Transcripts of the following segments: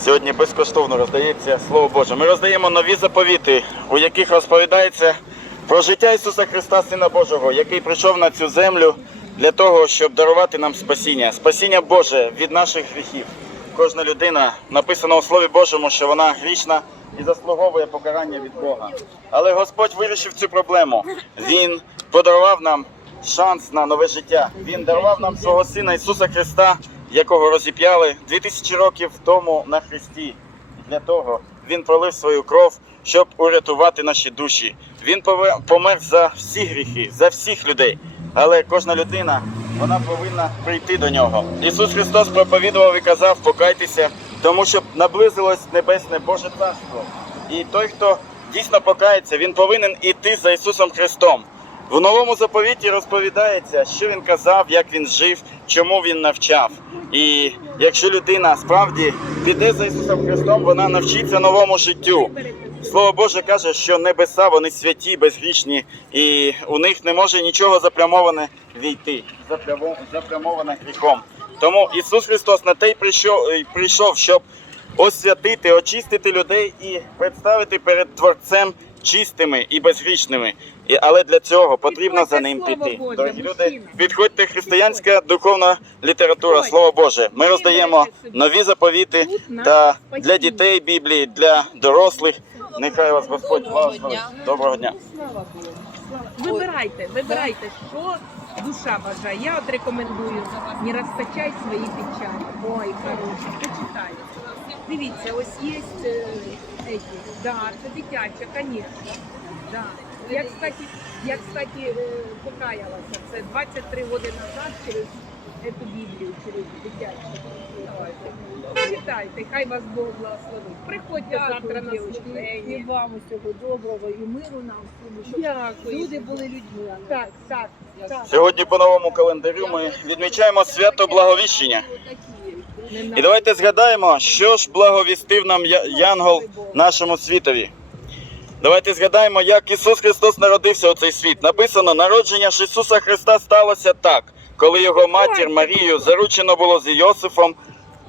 Сьогодні безкоштовно роздається Слово Боже. Ми роздаємо нові заповіти, у яких розповідається про життя Ісуса Христа, Сина Божого, який прийшов на цю землю для того, щоб дарувати нам спасіння. Спасіння Боже від наших гріхів. Кожна людина написано у Слові Божому, що вона грішна і заслуговує покарання від Бога. Але Господь вирішив цю проблему. Він подарував нам шанс на нове життя. Він дарував нам свого Сина Ісуса Христа, якого розіп'яли 2000 років тому на Христі. Для того він пролив свою кров, щоб урятувати наші душі. Він помер за всі гріхи, за всіх людей. Але кожна людина вона повинна прийти до нього. Ісус Христос проповідував і казав: покайтеся, тому що наблизилось небесне Боже Царство. І той, хто дійсно покається, він повинен іти за Ісусом Христом. В новому заповіті розповідається, що він казав, як він жив, чому він навчав. І якщо людина справді піде за Ісусом Христом, вона навчиться новому життю. Слово Боже каже, що небеса вони святі, безгрішні, і у них не може нічого запрямоване війти, запрямо- запрямоване гріхом. Тому Ісус Христос на те й прийшов, прийшов, щоб освятити, очистити людей і представити перед Творцем чистими і безгрішними. І, але для цього потрібно за ним піти. Боже, Дорогі люди, мужчина. підходьте християнська духовна література, Слово Боже. Ми роздаємо нові заповіти та для дітей Біблії, для дорослих. Нехай вас Господь благословить. Доброго дня. Слава Богу. Слава. Вибирайте, вибирайте, що душа бажає. Я от рекомендую не розкачай свої печалі. Ой, хороше, почитайте. Дивіться, ось є е, эти, да, це дитяча, звісно. Да. Я, кстати, я, кстати, е, покаялася. Це 23 роки назад через эту Біблію, через дитячу. Читайте, хай вас Бог благословить. Приходьте завтра на І вам усього доброго і миру нам всім, щоб Дякую. люди були людьми. Так, так, так. Сьогодні по новому календарю ми відмічаємо свято Благовіщення. такі. І давайте згадаємо, що ж благовістив нам Янгол нашому світові. Давайте згадаємо, як Ісус Христос народився у цей світ. Написано, народження ж Ісуса Христа сталося так, коли його матір Марію заручено було з Йосифом,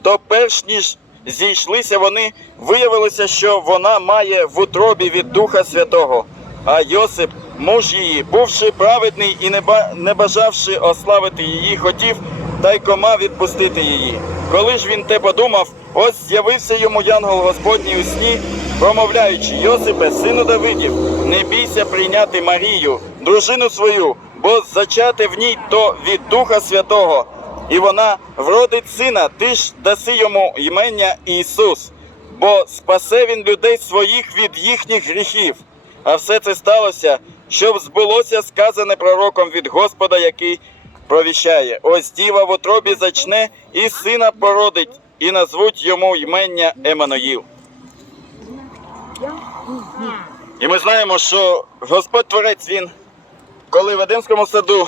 то перш ніж зійшлися вони, виявилося, що вона має в утробі від Духа Святого. А Йосип, муж її, бувши праведний і не, ба- не бажавши ославити її, хотів тайкома відпустити її. Коли ж він те подумав, ось з'явився йому янгол Господній у сні, промовляючи, Йосипе, сину Давидів, не бійся прийняти Марію, дружину свою, бо зачати в ній то від Духа Святого, і вона вродить сина, ти ж даси йому імення Ісус, бо спасе він людей своїх від їхніх гріхів. А все це сталося, щоб збулося сказане пророком від Господа, який провіщає: ось діва в утробі зачне і сина породить, і назвуть йому ймення Еммануїл. І ми знаємо, що Господь Творець він, коли в Едемському саду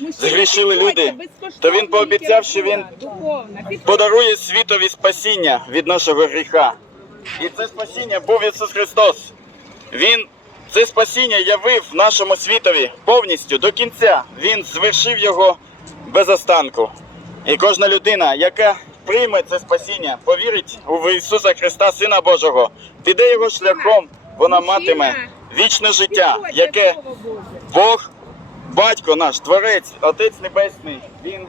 згрішили люди, то він пообіцяв, що він подарує світові спасіння від нашого гріха. І це спасіння був Ісус Христос. Він це спасіння явив нашому світові повністю до кінця. Він звершив його без останку. І кожна людина, яка прийме це спасіння, повірить у Ісуса Христа, Сина Божого, піде його шляхом, вона матиме вічне життя, яке Бог, батько наш, Творець, Отець Небесний, Він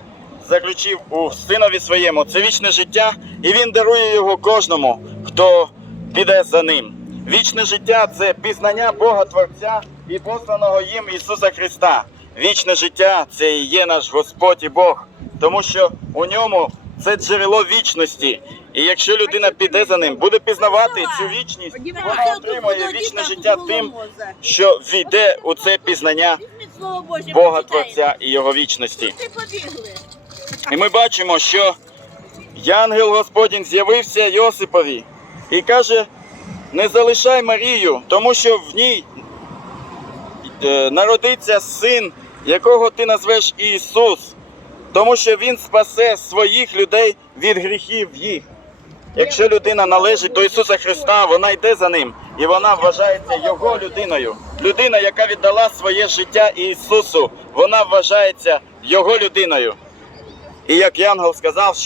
заключив у синові своєму це вічне життя, і він дарує його кожному, хто піде за ним. Вічне життя це пізнання Бога Творця і посланого їм Ісуса Христа. Вічне життя це і є наш Господь і Бог, тому що у ньому це джерело вічності. І якщо людина піде за ним, буде пізнавати цю вічність, вона отримує вічне життя тим, що війде у це пізнання Бога Творця і Його вічності. І ми бачимо, що Янгел Господень з'явився Йосипові і каже: не залишай Марію, тому що в ній е, народиться син, якого ти назвеш Ісус, тому що Він спасе своїх людей від гріхів їх. Якщо людина належить до Ісуса Христа, вона йде за ним, і вона вважається Його людиною. Людина, яка віддала своє життя Ісусу, вона вважається Його людиною. І як Янгол сказав,